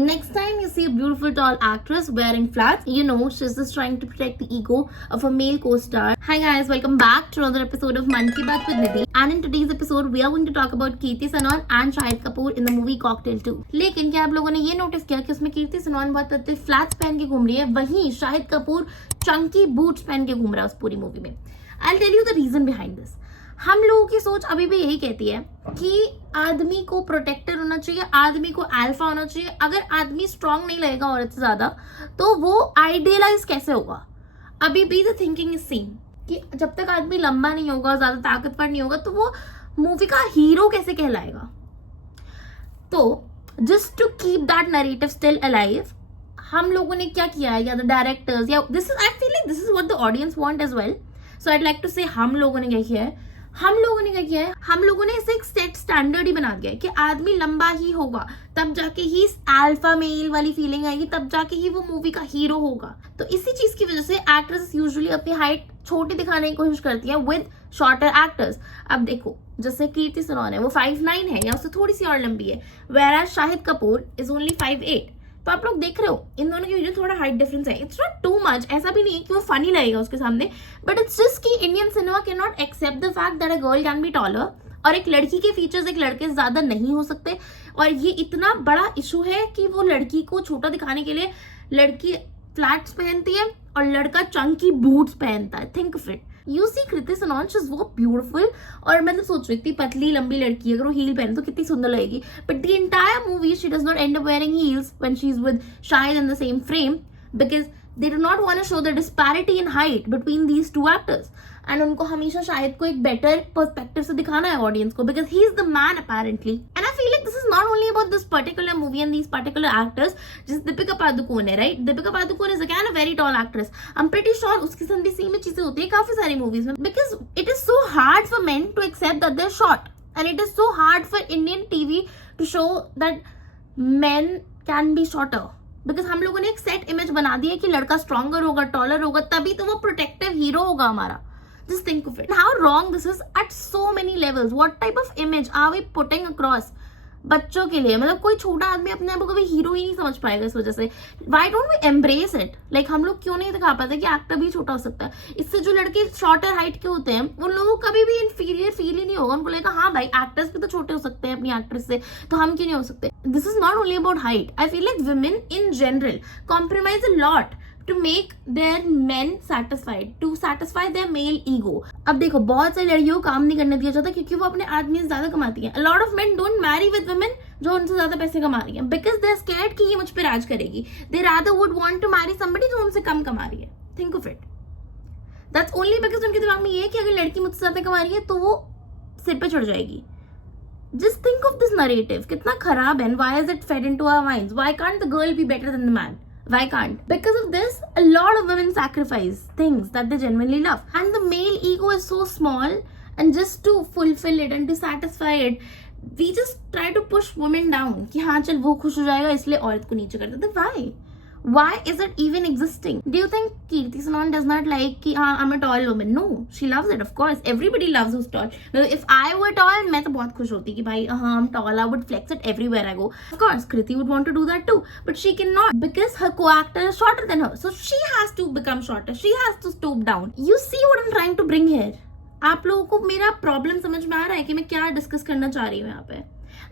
Next time you see a beautiful tall actress wearing flats, you know she's just trying to protect the ego of a male co-star. Hi guys, welcome back to another episode of Man Ki Baat with Nidhi. And in today's episode, we are going to talk about Kirti Sanon and Shahid Kapoor in the movie Cocktail 2. लेकिन क्या आप लोगों ने ये नोटिस किया कि उसमें कीर्ति सनोन बहुत पतले फ्लैट्स पहन के घूम रही है, वहीं शाहिद कपूर चंकी बूट्स पहन के घूम रहा है उस पूरी मूवी में. I'll tell you the reason behind this. हम लोगों की सोच अभी भी यही कहती है कि आदमी को प्रोटेक्टर होना चाहिए, आदमी को अल्फा होना चाहिए. अगर आदमी स्ट्रांग नहीं लगेगा औरत से ज्यादा तो वो आइडियलाइज कैसे होगा. अभी भी द थिंकिंग इज सेम कि जब तक आदमी लंबा नहीं होगा, ज्यादा ताकतवर नहीं होगा, तो वो मूवी का हीरो कैसे कहलाएगा. तो just to keep that narrative still alive, हम लोगों ने क्या किया है, या द डायरेक्टर्स, या this is I feel like this is what the audience want as well. So I'd like to say हम लोगों ने क्या किया है, हम लोगों ने इसे एक सेट स्टैंडर्ड ही बना दिया है कि आदमी लंबा ही होगा, तब जाके ही अल्फा मेल वाली फीलिंग आएगी, तब जाके ही वो मूवी का हीरो होगा. तो इसी चीज की वजह से एक्ट्रेस यूजुअली अपनी हाइट छोटी दिखाने की कोशिश करती है विद शॉर्टर एक्टर्स. अब देखो जैसे कीर्ति सनोन है, वो 5'9" है या उससे थोड़ी सी और लंबी है, where Shahid Kapoor is only 5'8". तो आप लोग देख रहे हो इन दोनों के बीच थोड़ा हाइट डिफरेंस है. इट्स नॉट टू मच, ऐसा भी नहीं है कि वो फनी लगेगा उसके सामने, बट इट्स जस्ट कि Indian cinema can not accept the fact that a girl can be taller, और एक लड़की के फीचर्स एक लड़के से ज्यादा नहीं हो सकते. और ये इतना बड़ा इशू है कि वो लड़की को छोटा दिखाने के लिए लड़की फ्लैट्स पहनती है और लड़का चंकी बूट्स पहनता है. Think of it. You see Kriti Sanon, she is वो ब्यूटीफुल, और मतलब सोच रही थी पतली लंबी लड़की अगर वो हील पहने तो कितनी सुंदर लगेगी. But the entire movie she does not end up wearing heels when she is with Shahid in the same frame, because they do not want to show the disparity in height between these two actors. And उनको हमेशा शाहिद को एक better perspective से दिखाना है ऑडियंस को, because he is the man apparently. And I feel like this is not only about this particular movie and these particular actors. जैसे दीपिका पादुकोण है, राइट. Deepika Padukone is again a very tall actress. I am pretty sure उसके साथ भी सेम चीजें होती है काफी सारी मूवीज में, because it is so hard for men to accept that they are short, and it is so hard for Indian TV to show that men can be shorter. Because हम लोगों ने एक सेट इमेज बना दी है कि लड़का स्ट्रॉन्गर होगा, टॉलर होगा, तभी तो वो प्रोटेक्टिव हीरो होगा हमारा. Just think of it. How wrong this is at so many levels. What type of image are we putting across? बच्चों के लिए, मतलब कोई छोटा आदमी अपने आप को कभी हीरो ही नहीं समझ पाएगा इस वजह से. Why don't we embrace it? Like हम लोग क्यों नहीं दिखा पाते कि एक्टर भी छोटा हो सकता है. इससे जो लड़के शॉर्टर हाइट के होते हैं उन लोगों को कभी भी इंफीरियर फील ही नहीं होगा. उनको लगेगा हाँ भाई एक्टर्स भी तो छोटे हो सकते हैं अपनी एक्ट्रेस से, तो हम क्यों नहीं हो सकते. This is not only about height. I feel like women in general compromise a lot to make their men satisfied, to satisfy their male ego. अब देखो बहुत सारी लड़कियों को काम नहीं करने दिया जाता क्योंकि वो अपने आदमी से ज्यादा कमाती हैं. A lot of men don't marry with women जो उनसे ज्यादा पैसे कमा रही हैं, because they are scared कि ये मुझ पे राज करेगी. They rather would want to marry somebody जो उनसे कम कमा रही है. Think of it. That's only because उनके दिमाग में ये है कि अगर लड़की मुझसे ज्यादा कमा रही है तो वो सिर पे चढ़ जाएगी. Just think of this narrative. कितना खराब है. Why is it fed into our minds? Why can't the girl be better than the man? Why can't? Because of this, a lot of women sacrifice things that they genuinely love. And the male ego is so small, and just to fulfill it and to satisfy it, we just try to push women down. कि हाँ चल वो खुश हो जाएगा इसलिए औरत को नीचे कर देते. Why? Why is it even existing? Do you think Kirti Sanon does not like कि हाँ I'm a tall woman? No, she loves it of course. Everybody loves who's tall. If I were tall, मैं तो बहुत खुश होती कि भाई हाँ I'm tall. I would flex it everywhere I go. Of course, Kriti would want to do that too, but she cannot because her co-actor is shorter than her. So she has to become shorter. She has to stoop down. You see what I'm trying to bring here? आप लोगों को मेरा प्रॉब्लम समझ में आ रहा है कि मैं क्या डिस्कस करना चाह रही हूँ यहाँ पे.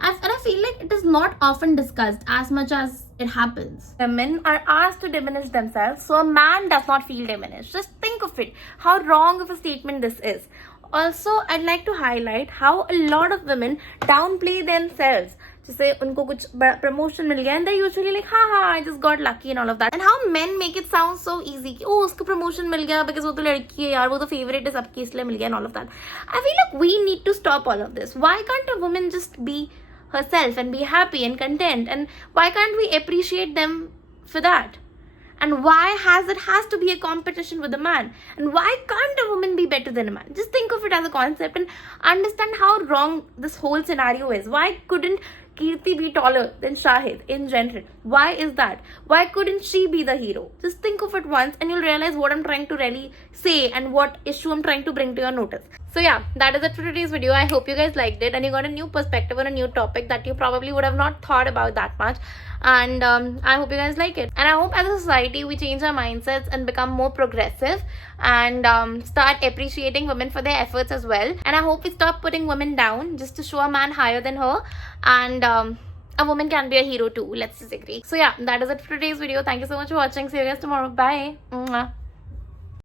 And I feel like it is not often discussed as much as it happens. Women are asked to diminish themselves, so a man does not feel diminished. Just think of it, how wrong of a statement this is. Also, I'd like to highlight how a lot of women downplay themselves. जैसे उनको कुछ प्रमोशन मिल गया and they usually like हाँ I just got lucky and all of that. And how men make it sound so easy कि oh उसको प्रमोशन मिल गया because वो तो लड़की है यार, वो तो फेवरेट है सबकी इसलिए मिल गया and all of that. I feel like we need to stop all of this. Why can't a woman just be herself and be happy and content, and why can't we appreciate them for that? And why has to be a competition with a man? And why can't a woman be better than a man? Just think of it as a concept and understand how wrong this whole scenario is. Why couldn't Kirti be taller than Shahid in general? Why is that? Why couldn't she be the hero? Just think of it once and you'll realize what I'm trying to really say and what issue I'm trying to bring to your notice. So yeah, that is it for today's video. I hope you guys liked it and you got a new perspective on a new topic that you probably would have not thought about that much. And I hope you guys like it. And I hope as a society we change our mindsets and become more progressive and start appreciating women for their efforts as well. And I hope we stop putting women down just to show a man higher than her. And a woman can be a hero too. Let's disagree. So yeah, that is it for today's video. Thank you so much for watching. See you guys tomorrow. Bye. Mwah.